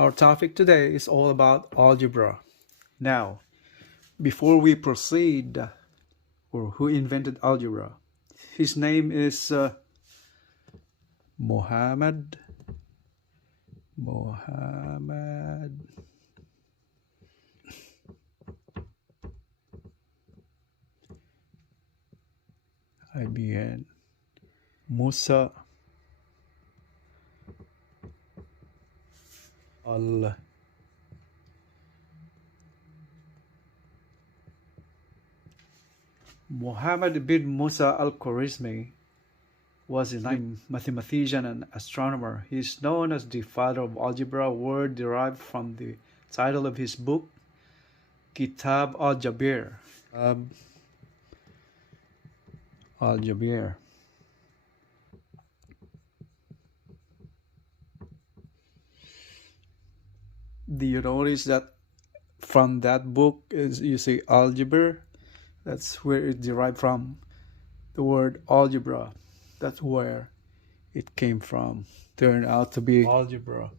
Our topic today is all about algebra. Now, before we proceed, or who invented algebra? His name is Mohammed IBN Musa al Muhammad bin Musa al-Khwarizmi was a mathematician and astronomer. He is known as the father of algebra, a word derived from the title of his book, Kitab al-Jabir. Al-Jabir. Do you notice that from that book is you see algebra? That's where it derived from. The word algebra. That's where it came from. Turned out to be algebra.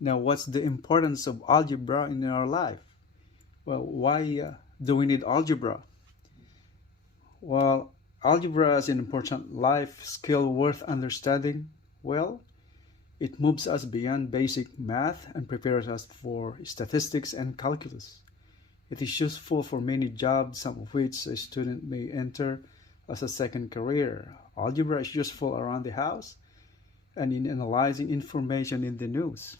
Now, what's the importance of algebra in our life? Well, why do we need algebra? Well, algebra is an important life skill worth understanding. Well, it moves us beyond basic math and prepares us for statistics and calculus. It is useful for many jobs, some of which a student may enter as a second career. Algebra is useful around the house and in analyzing information in the news.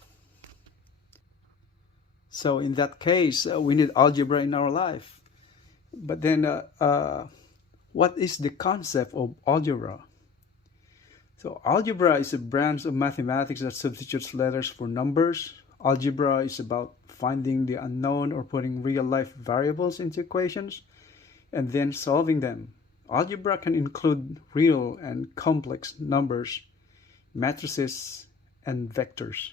So in that case, we need algebra in our life. But then, what is the concept of algebra? So algebra is a branch of mathematics that substitutes letters for numbers. Algebra is about finding the unknown or putting real-life variables into equations and then solving them. Algebra can include real and complex numbers, matrices, and vectors.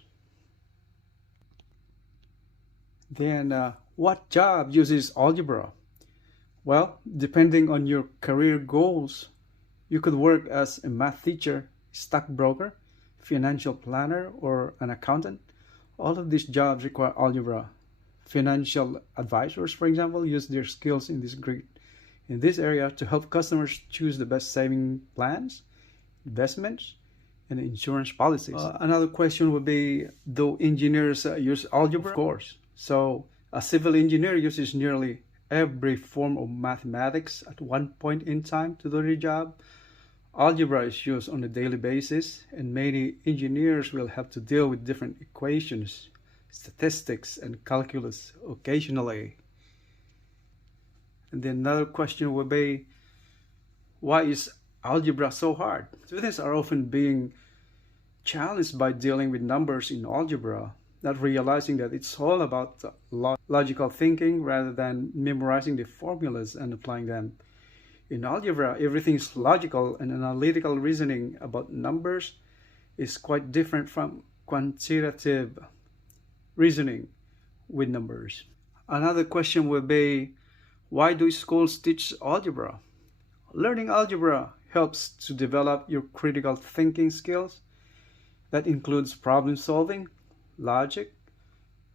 Then what job uses algebra? Well, depending on your career goals, you could work as a math teacher, stockbroker, financial planner, or an accountant. All of these jobs require algebra. Financial advisors, for example, use their skills in this area to help customers choose the best saving plans, investments, and insurance policies. Another question would be, do engineers use algebra? Of course. So a civil engineer uses nearly every form of mathematics at one point in time to do their job. Algebra is used on a daily basis, and many engineers will have to deal with different equations, statistics, and calculus occasionally. And then another question would be, why is algebra so hard? Students are often being challenged by dealing with numbers in algebra, not realizing that it's all about logical thinking rather than memorizing the formulas and applying them. In algebra, everything is logical, and analytical reasoning about numbers is quite different from quantitative reasoning with numbers. Another question would be, why do schools teach algebra? Learning algebra helps to develop your critical thinking skills. That includes problem solving, logic,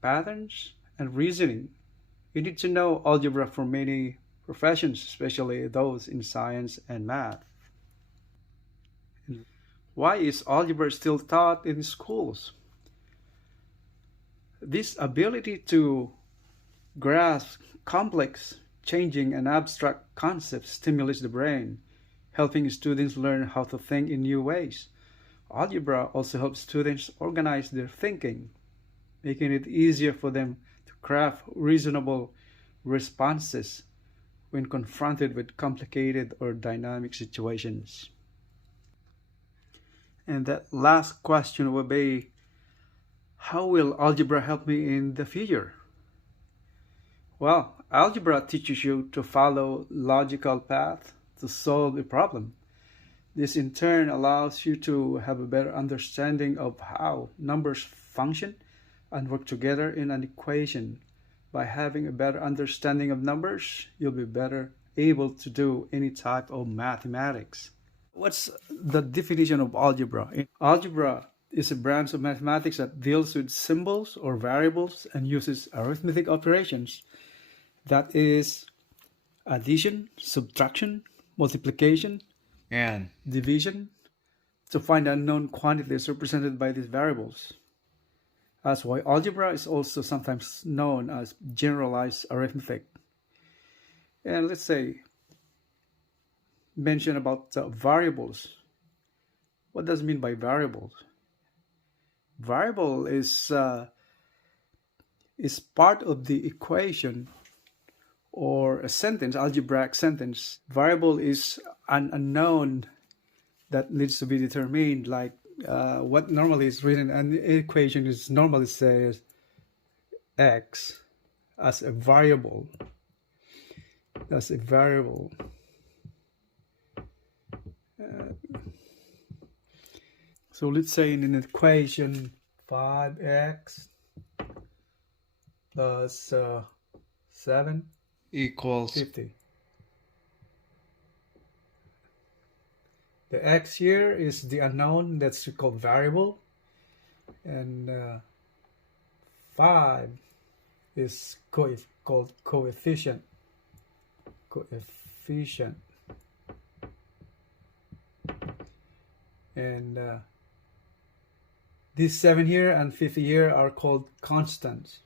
patterns, and reasoning. You need to know algebra for many professions, especially those in science and math. Why is algebra still taught in schools? This ability to grasp complex, changing, and abstract concepts stimulates the brain, helping students learn how to think in new ways. Algebra also helps students organize their thinking, making it easier for them to craft reasonable responses when confronted with complicated or dynamic situations. And that last question will be, how will algebra help me in the future? Well, algebra teaches you to follow logical path to solve a problem. This in turn allows you to have a better understanding of how numbers function and work together in an equation. By having a better understanding of numbers, you'll be better able to do any type of mathematics. What's the definition of algebra? Algebra is a branch of mathematics that deals with symbols or variables and uses arithmetic operations, that is, addition, subtraction, multiplication, and division, to find unknown quantities represented by these variables. That's why algebra is also sometimes known as generalized arithmetic. And let's say, mention about variables. What does it mean by variables? Variable is part of the equation or a sentence, algebraic sentence. Variable is an unknown that needs to be determined, like what normally is written in an equation is normally says x as a variable. That's a variable. So let's say in an equation 5x plus 7 equals 50. The x here is the unknown, that's called variable, and 5 is called coefficient. And these 7 here and 50 here are called constants.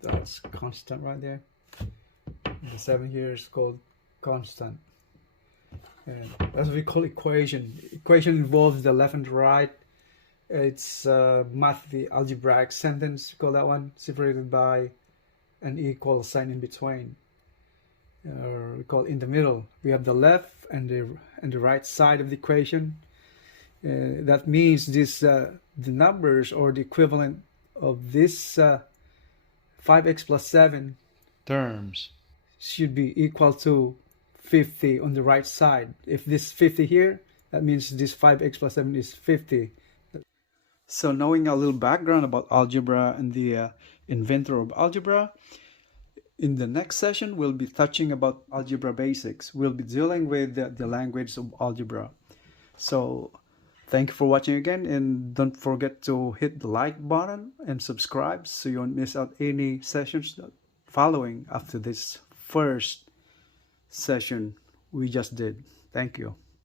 That's constant right there. The 7 here is called constant. And that's what we call equation. Equation involves the left and right. It's the algebraic sentence, we call that one, separated by an equal sign in between. Or we call in the middle. We have the left and the right side of the equation. That means this the numbers or the equivalent of this 5x plus 7 terms should be equal to 50 on the right side. If this 50 here, that means this 5x plus 7 is 50. So knowing a little background about algebra and the inventor of algebra, in the next session we'll be touching about algebra basics. We'll be dealing with the language of algebra. So thank you for watching again, and don't forget to hit the like button and subscribe so you won't miss out any sessions following after this first session we just did. Thank you.